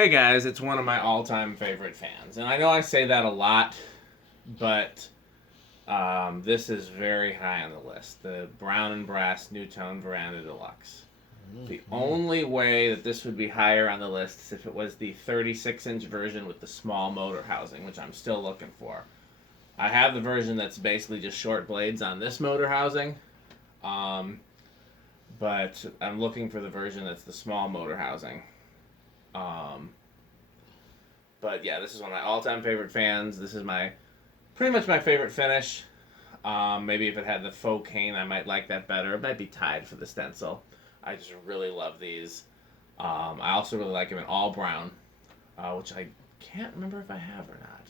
Hey guys, it's one of my all-time favorite fans, and I know I say that a lot, but this is very high on the list. The Brown and Brass Nutone Verandah Deluxe. The only way that this would be higher on the list is if it was the 36-inch version with the small motor housing, which I'm still looking for. I have the version that's basically just short blades on this motor housing, but I'm looking for the version that's the small motor housing. But yeah, this is one of my all-time favorite fans. This is pretty much my favorite finish. Maybe if it had the faux cane, I might like that better. It might be tied for the stencil. I just really love these. I also really like them in all brown, which I can't remember if I have or not.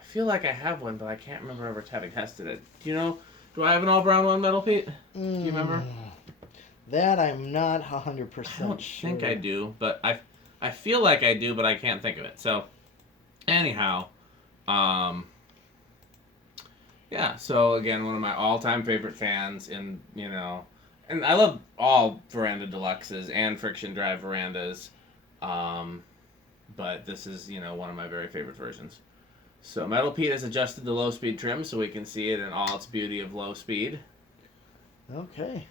I feel like I have one, but I can't remember ever having tested it. Do I have an all brown one, Metal Pete? Do you remember? That I'm not 100% I don't sure. think I do, but I feel like I do, but I can't think of it. So, anyhow, yeah. So again, one of my all-time favorite fans, and I love all Veranda Deluxes and friction drive verandas, but this is one of my very favorite versions. So Metal Pete has adjusted the low speed trim so we can see it in all its beauty of low speed. Okay.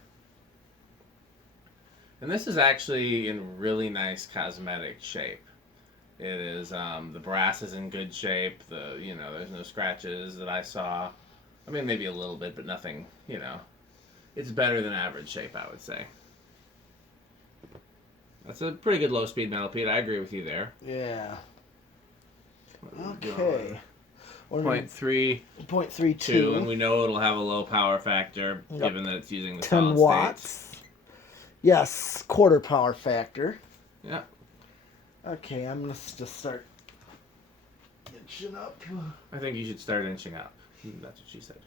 And this is actually in really nice cosmetic shape. It is, the brass is in good shape. There's no scratches that I saw. I mean, maybe a little bit, but nothing, It's better than average shape, I would say. That's a pretty good low-speed Metal Pete. I agree with you there. Yeah. Okay. 0.32, and we know it'll have a low power factor, given that it's using the 10 solid watts. States. Yes, quarter power factor. Yeah. Okay, I'm going to just start inching up. I think you should start inching up. That's what she said.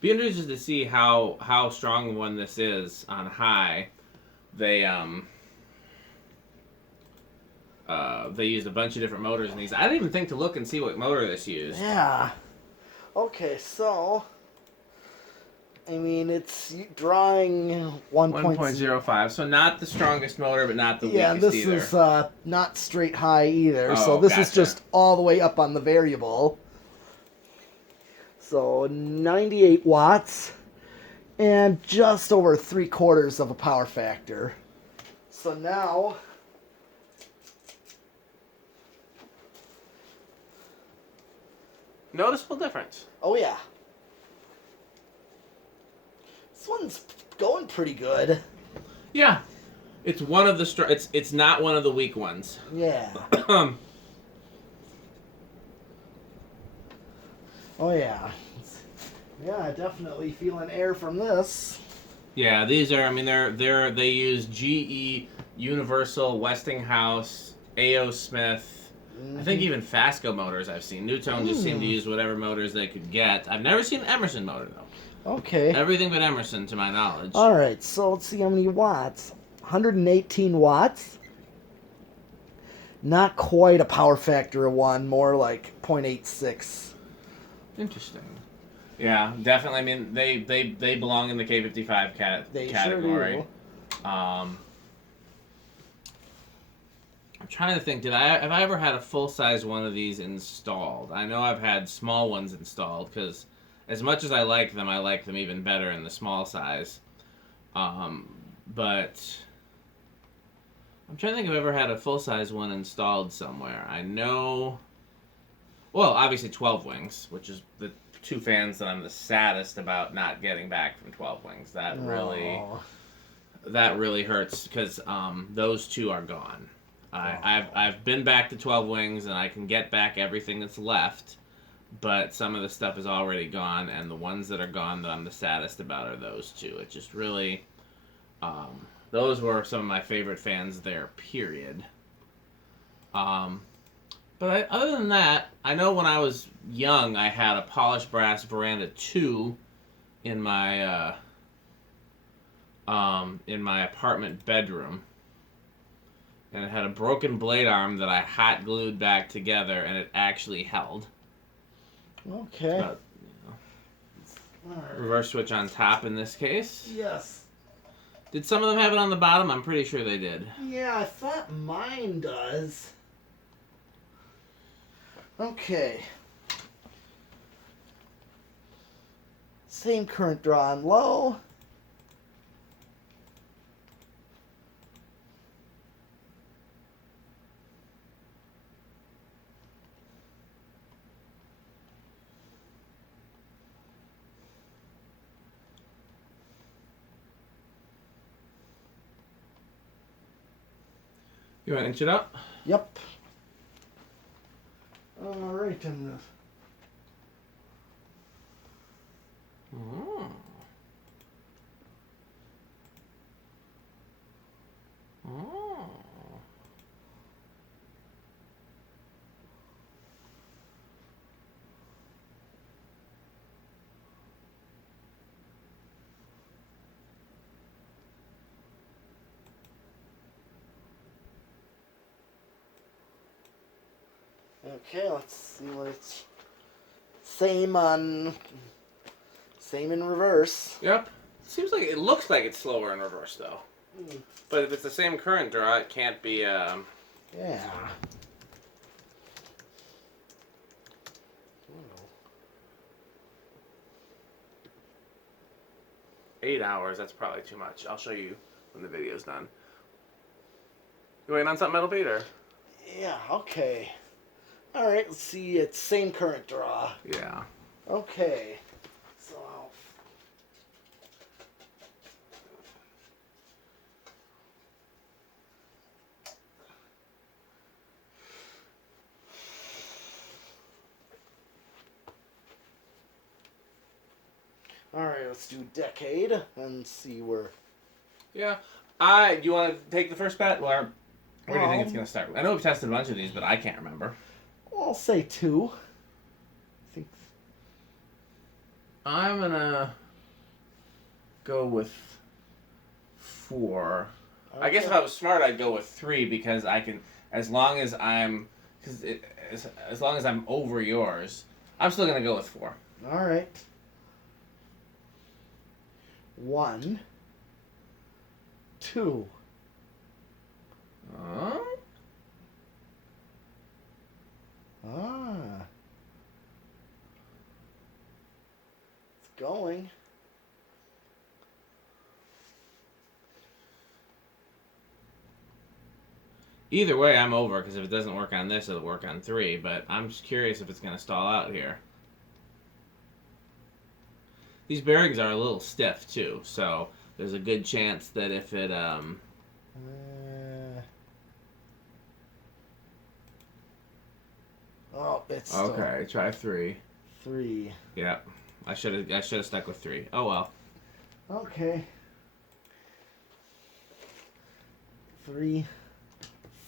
Be interested to see how strong one this is on high. They used a bunch of different motors in these. I didn't even think to look and see what motor this used. Yeah. Okay, so I mean it's drawing 1.05, so not the strongest motor, but not the weakest this either. is not straight high either. Oh, So this gotcha. is just all the way up on the variable. So 98 watts and just over 3/4 of a power factor. So now Noticeable difference. oh yeah. This one's going pretty good. Yeah. It's one of the it's not one of the weak ones. Yeah. Oh yeah. Yeah, definitely feeling air from this. Yeah, these are. I mean, they use GE, Universal, Westinghouse, A.O. Smith. I think even Fasco motors I've seen. Nutone just seemed to use whatever motors they could get. I've never seen an Emerson motor though. Okay. Everything but Emerson, to my knowledge. All right. So let's see how many watts. 118 watts. Not quite a power factor of 1, more like 0.86. Interesting. Yeah, definitely. I mean, they belong in the K55 category. Sure do. I'm trying to think. Have I ever had a full size one of these installed? I know I've had small ones installed because, as much as I like them even better in the small size. But I'm trying to think if I've ever had a full size one installed somewhere. I know. Well, obviously 12 Wings, which is the two fans that I'm the saddest about not getting back from 12 Wings. That really hurts because those two are gone. I've been back to 12 Wings and I can get back everything that's left, but some of the stuff is already gone, and the ones that are gone that I'm the saddest about are those two. It just really, those were some of my favorite fans there. Period. But other than that, I know when I was young, I had a polished brass Veranda 2 in my apartment bedroom. and it had a broken blade arm that I hot glued back together, and it actually held. Okay. But, reverse switch on top in this case. Yes. Did some of them have it on the bottom? I'm pretty sure they did. Yeah, I thought mine does. Okay. Same current draw on low. You want to inch it up? Yep. All right, then. Oh. Oh. Okay, let's see what it's. Same in reverse. Yep. Seems like it looks like it's slower in reverse though. But if it's the same current draw, it can't be. Yeah. 8 hours. That's probably too much. I'll show you when the video's done. You waiting on something, Metal Beat, or? Yeah. Okay. All right. Let's see. It's same current draw. Yeah. Okay. So. All right. Let's do decade and see where. Yeah. Do you want to take the first bet, or where do you think it's going to start? I know we've tested a bunch of these, but I can't remember. Well, I'll say 2. I think. I'm going to go with 4. Okay. I guess if I was smart, I'd go with 3 because I can, as long as I'm over yours, I'm still going to go with 4. All right. 1, 2. It's going. Either way, I'm over, because if it doesn't work on this, it'll work on 3, but I'm just curious if it's going to stall out here. These bearings are a little stiff, too, so there's a good chance that if it, Oh, it's okay, try 3. 3. Yep. I should have stuck with 3. Oh, well. Okay. 3,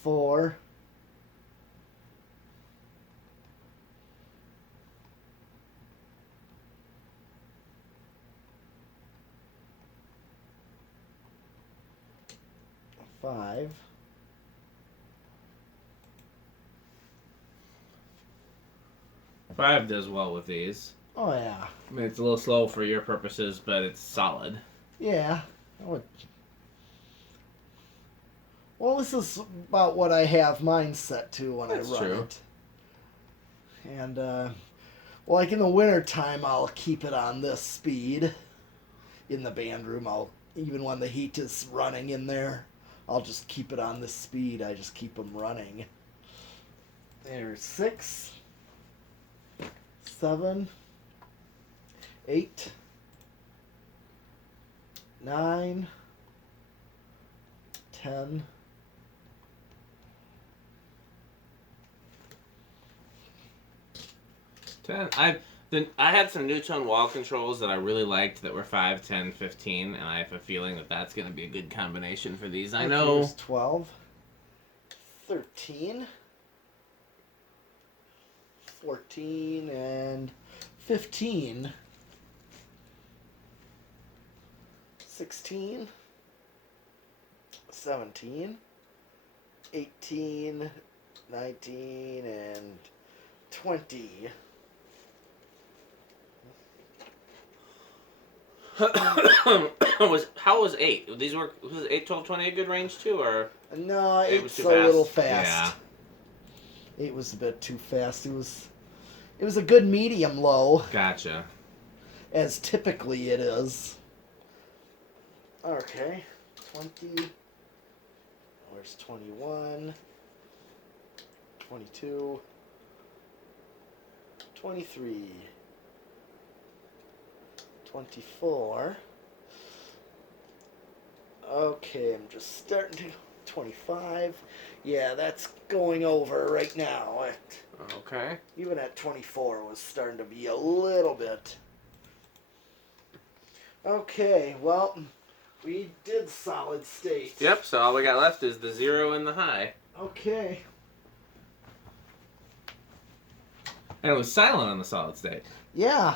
4. 5. 5 does well with these. Oh, yeah. I mean, it's a little slow for your purposes, but it's solid. Yeah. Well, this is about what I have mine set to when That's I run true. it. And, well, like in the winter time, I'll keep it on this speed. In the band room, even when the heat is running in there, I'll just keep it on this speed. I just keep them running. There's 6, 7, 8, 9, 10. 10. I had some Nutone wall controls that I really liked that were 5, 10, 15, and I have a feeling that that's going to be a good combination for these. I know. Here's 12, 13, 14, and 15, 16, 17, 18, 19, and 20. How was 8? Was 8, 12, 20 a good range too, or No, 8 was eight's too a fast? little fast. 8 was a bit too fast. It was a good medium low, Gotcha. as typically it is. Okay, 20. Where's 21? 22. 23. 24. Okay, I'm just starting to... 25. Yeah, that's going over right now. Okay. Even at 24 was starting to be a little bit. Okay, well, we did solid state. Yep, so all we got left is the 0 and the high. Okay. And it was silent on the solid state. Yeah.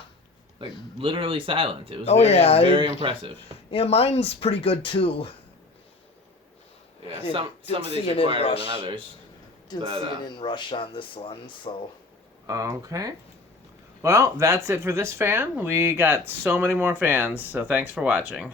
Like, literally silent. It was very impressive. Yeah, mine's pretty good too. Yeah, some of these didn't are see an quieter inrush. than others. Didn't see an inrush on this one, so... Okay. Well, that's it for this fan. We got so many more fans, so thanks for watching.